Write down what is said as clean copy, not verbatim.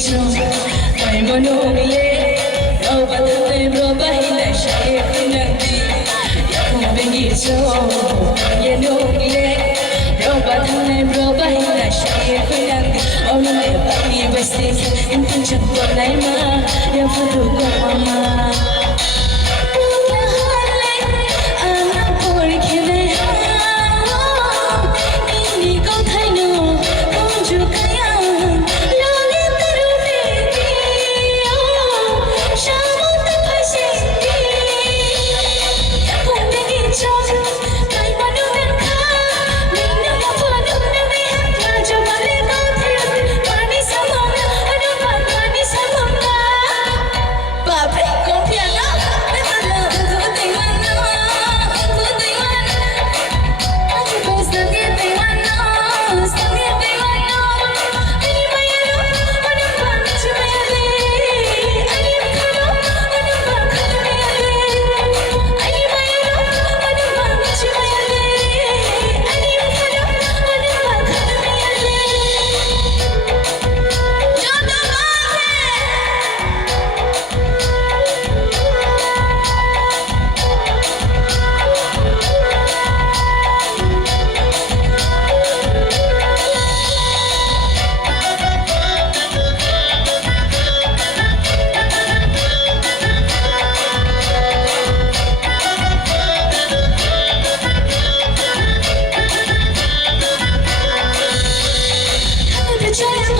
cho phải mà nô lệ đâu bắt tay bro bay lại say nang đi không bên cho ye nô lệ đâu bắt tay bro bay lại say nang đi ông này bắt đi bớt đi em tin chắc còn lại mà ya phụ thuộc vào mama Try